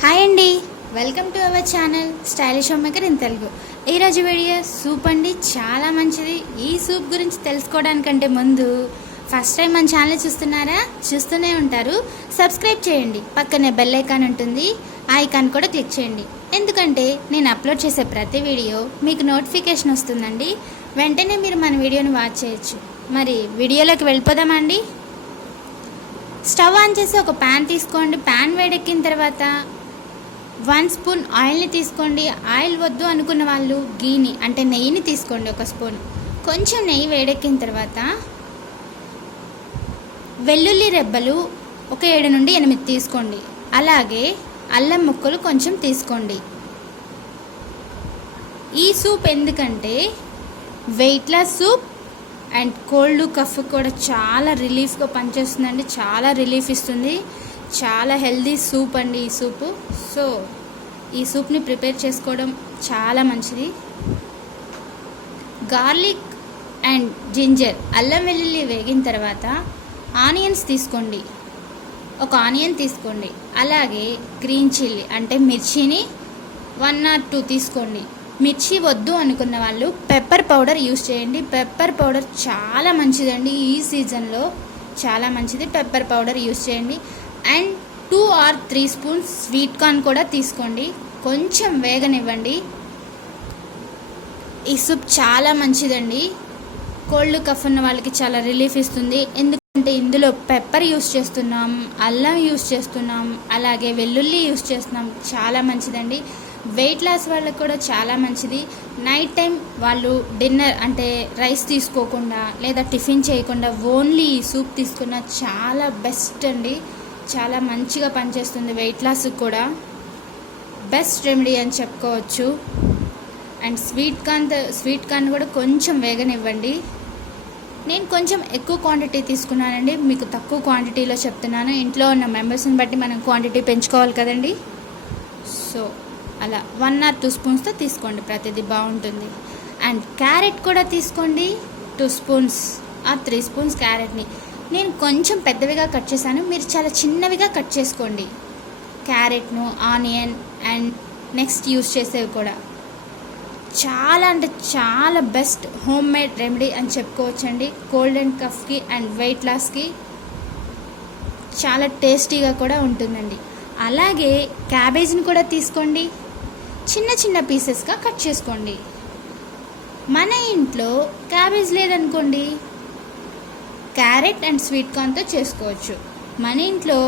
Hi అండి, welcome to our channel stylish home maker in Telugu. ఈరోజు video soup అండి, చాలా మంచిది. ఈ సూప్ గురించి తెలుసుకోవడానికంటే ముందు ఫస్ట్ టైం మన ఛానల్ చూస్తున్నారా? చూస్తూనే ఉంటారు. సబ్స్క్రైబ్ చేయండి, పక్కనే బెల్ ఐకాన్ ఉంటుంది, ఆ ఐకాన్ కూడా క్లిక్ చేయండి. ఎందుకంటే నేను అప్లోడ్ చేసే ప్రతి వీడియో మీకు నోటిఫికేషన్ వస్తుందండి. వెంటనే మీరు మన వీడియోని వాచ్ చేయొచ్చు. మరి వీడియోలోకి వెళ్ళిపోదామండి. స్టవ్ ఆన్ చేసి ఒక ప్యాన్ తీసుకోండి. ప్యాన్ వేడెక్కిన తర్వాత 1 స్పూన్ ఆయిల్ని తీసుకోండి. ఆయిల్ వద్దు అనుకున్న వాళ్ళు గీని అంటే నెయ్యిని తీసుకోండి, 1 స్పూన్. కొంచెం నెయ్యి వేడెక్కిన తర్వాత వెల్లుల్లి రెబ్బలు ఒక 7 నుండి 8 తీసుకోండి. అలాగే అల్లం ముక్కలు కొంచెం తీసుకోండి. ఈ సూప్ ఎందుకంటే weight loss soup and cold cough కూడా చాలా రిలీఫ్గా పనిచేస్తుందండి. చాలా రిలీఫ్ ఇస్తుంది. చాలా హెల్దీ సూప్ అండి ఈ సూపు. సో ఈ సూప్ని ప్రిపేర్ చేసుకోవడం చాలా మంచిది. గార్లిక్ అండ్ జింజర్, అల్లం వెల్లుల్లి వేగిన తర్వాత ఆనియన్స్ తీసుకోండి. ఒక ఆనియన్ తీసుకోండి. అలాగే గ్రీన్ చిల్లీ అంటే మిర్చిని 1 or 2 తీసుకోండి. మిర్చి వద్దు అనుకున్న వాళ్ళు పెప్పర్ పౌడర్ యూస్ చేయండి. పెప్పర్ పౌడర్ చాలా మంచిదండి. ఈ సీజన్లో చాలా మంచిది. పెప్పర్ పౌడర్ యూస్ చేయండి. And 2 or 3 spoons sweet corn కూడా తీసుకోండి. కొంచెం వేగనివ్వండి. ఈ సూప్ చాలా మంచిదండి. కోల్డ్ కఫ్ ఉన్న వాళ్ళకి చాలా రిలీఫ్ ఇస్తుంది. ఎందుకంటే ఇందులో పెప్పర్ యూస్ చేస్తున్నాం, అల్లం యూస్ చేస్తున్నాం, అలాగే వెల్లుల్లి యూస్ చేస్తున్నాం. చాలా మంచిదండి. వెయిట్ లాస్ వాళ్ళకి కూడా చాలా మంచిది. నైట్ టైం వాళ్ళు డిన్నర్ అంటే రైస్ తీసుకోకుండా లేదా టిఫిన్ చేయకుండా ఓన్లీ ఈ సూప్ తీసుకున్న చాలా బెస్ట్ అండి. చాలా మంచిగా పనిచేస్తుంది. వెయిట్ లాస్కి కూడా బెస్ట్ రెమెడీ అని చెప్పుకోవచ్చు. అండ్ స్వీట్ కార్న్ కూడా కొంచెం వేగనివ్వండి. నేను కొంచెం ఎక్కువ క్వాంటిటీ తీసుకున్నానండి, మీకు తక్కువ క్వాంటిటీలో చెప్తున్నాను. ఇంట్లో ఉన్న మెంబర్స్ని బట్టి మనం క్వాంటిటీ పెంచుకోవాలి కదండి. సో అలా 1 or 2 స్పూన్స్తో తీసుకోండి, ప్రతిదీ బాగుంటుంది. అండ్ క్యారెట్ కూడా తీసుకోండి. 2 స్పూన్స్ ఆ 3 స్పూన్స్ క్యారెట్ని నేను కొంచెం పెద్దవిగా కట్ చేశాను, మీరు చాలా చిన్నవిగా కట్ చేసుకోండి. క్యారెట్ను, ఆనియన్ అండ్ నెక్స్ట్ యూస్ చేసేవి కూడా చాలా అంటే చాలా బెస్ట్ హోమ్ మేడ్ రెమెడీ అని చెప్పుకోవచ్చండి. కోల్డ్ అండ్ కఫ్కి అండ్ వెయిట్ లాస్కి చాలా టేస్టీగా కూడా ఉంటుందండి. అలాగే క్యాబేజ్ని కూడా తీసుకోండి. చిన్న చిన్న పీసెస్గా కట్ చేసుకోండి. మన ఇంట్లో క్యాబేజ్ లేదనుకోండి, క్యారెట్ అండ్ స్వీట్ కార్న్తో చేసుకోవచ్చు. మన ఇంట్లో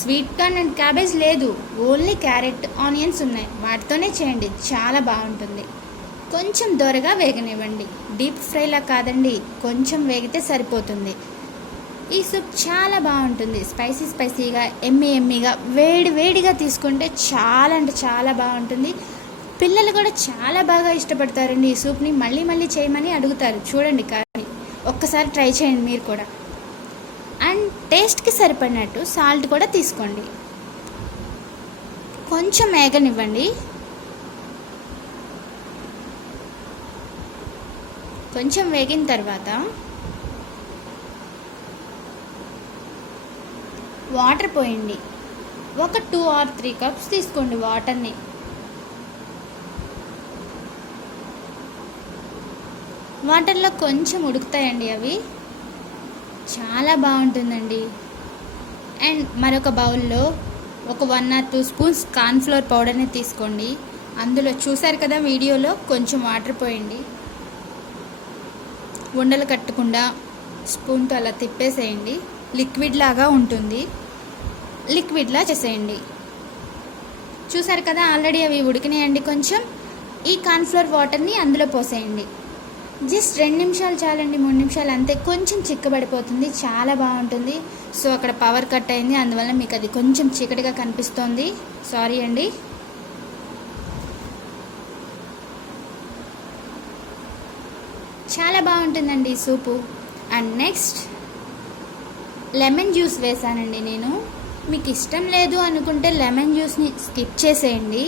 స్వీట్ కార్న్ అండ్ క్యాబేజ్ లేదు, ఓన్లీ క్యారెట్, ఆనియన్స్ ఉన్నాయి, వాటితోనే చేయండి. చాలా బాగుంటుంది. కొంచెం దోరగా వేగనివ్వండి. డీప్ ఫ్రైలా కాదండి, కొంచెం వేగితే సరిపోతుంది. ఈ సూప్ చాలా బాగుంటుంది. స్పైసీగా ఎమ్మీగా వేడిగా తీసుకుంటే చాలా అంటే చాలా బాగుంటుంది. పిల్లలు కూడా చాలా బాగా ఇష్టపడతారండి ఈ సూప్ని. మళ్ళీ చేయమని అడుగుతారు. చూడండి, కానీ ఒక్కసారి ట్రై చేయండి మీరు కూడా. అండ్ టేస్ట్కి సరిపడినట్టు సాల్ట్ కూడా తీసుకోండి. కొంచెం వేగనివ్వండి. కొంచెం వేగిన తర్వాత వాటర్ పోయండి. ఒక 2 or 3 కప్స్ తీసుకోండి వాటర్ని. వాటర్లో కొంచెం ఉడుకుతాయండి అవి. చాలా బాగుంటుందండి. అండ్ మరొక బౌల్లో ఒక 1 or 2 స్పూన్స్ కార్న్ఫ్లోర్ పౌడర్ని తీసుకోండి. అందులో చూసారు కదా వీడియోలో, కొంచెం వాటర్ పోయండి. ఉండలు కట్టకుండా స్పూన్తో అలా తిప్పేసేయండి. లిక్విడ్ లాగా ఉంటుంది, లిక్విడ్లా చేసేయండి. చూసారు కదా, ఆల్రెడీ అవి ఉడికినాయండి. కొంచెం ఈ కార్న్ఫ్లోర్ వాటర్ని అందులో పోసేయండి. జస్ట్ 2 నిమిషాలు చాలండి, 3 నిమిషాలు అంతే. కొంచెం చిక్కబడిపోతుంది, చాలా బాగుంటుంది. సో అక్కడ పవర్ కట్ అయింది, అందువల్ల మీకు అది కొంచెం చీకటిగా కనిపిస్తోంది, సారీ అండి. చాలా బాగుంటుందండి ఈ సూపు. అండ్ నెక్స్ట్ లెమన్ జ్యూస్ వేసానండి నేను. మీకు ఇష్టం లేదు అనుకుంటే లెమన్ జ్యూస్ని స్కిప్ చేసేయండి.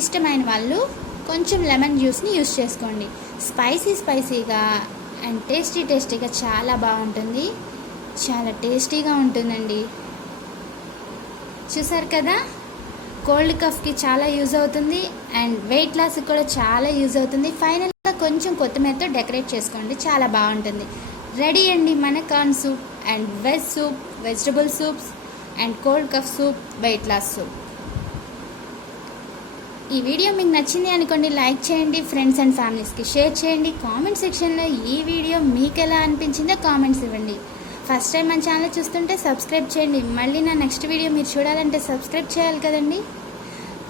ఇష్టమైన వాళ్ళు కొంచెం లెమన్ జ్యూస్ని యూస్ చేసుకోండి. స్పైసీగా అండ్ టేస్టీగా చాలా బాగుంటుంది. చాలా టేస్టీగా ఉంటుందండి. చూసారు కదా, కోల్డ్ కఫ్కి చాలా యూజ్ అవుతుంది అండ్ వెయిట్ లాస్కి కూడా చాలా యూజ్ అవుతుంది. ఫైనల్గా కొంచెం కొత్తిమీరతో డెకరేట్ చేసుకోండి, చాలా బాగుంటుంది. రెడీ అండి మన corn soup and veg soup, vegetable soups and cold cough soup, weight loss soup. ఈ వీడియో మీకు నచ్చింది అనుకోండి, లైక్ చేయండి, ఫ్రెండ్స్ అండ్ ఫ్యామిలీస్కి షేర్ చేయండి. కామెంట్ సెక్షన్లో ఈ వీడియో మీకు ఎలా అనిపించిందో కామెంట్స్ ఇవ్వండి. ఫస్ట్ టైం మన ఛానల్ చూస్తుంటే సబ్స్క్రైబ్ చేయండి. మళ్ళీ నా నెక్స్ట్ వీడియో మీరు చూడాలంటే సబ్స్క్రైబ్ చేయాలి కదండి.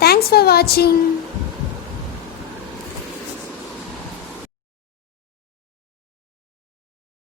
Thanks for watching.